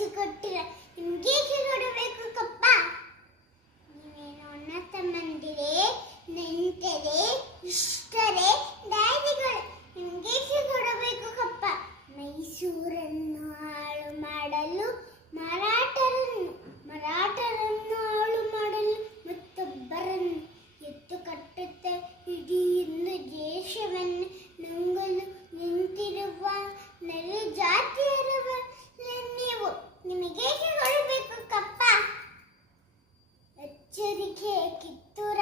ಕಳಿಸಿಕೊಟ್ಟಿರ ನಿಮ್ಗೆ ಕೊಡಬೇಕು ಕಪ್ಪ. ನೀವೇನು ಅಣ್ಣ ತಮ್ಮಂದಿರೇ, ನೆಂಟರೇ, ಇಷ್ಟರೇ, ಡ್ಯಾಡಿಗಳೇ, ನಿಮ್ಗೆ ಕೊಡಬೇಕು ಕಪ್ಪ. ಮೈಸೂರನ್ನು ಹಾಳು ಮಾಡಲು ಮರಾಠರನ್ನು ಹಾಳು ಮಾಡಲು ಮತ್ತೊಬ್ಬರನ್ನು ಎತ್ತು ಕಟ್ಟುತ್ತೆ ಇಡೀ ಹಿಂದೂ ದೇಶವನ್ನು ನುಂಗಲು ನಿಂತಿರುವ ನೆರೆ ಜಾತಿಯರವರೇ ನೀವು, ನಿಮಗೆ ಕೊಡಬೇಕು ಕಪ್ಪ. ಎಚ್ಚರಿಕೆ ಕಿತ್ತೂರ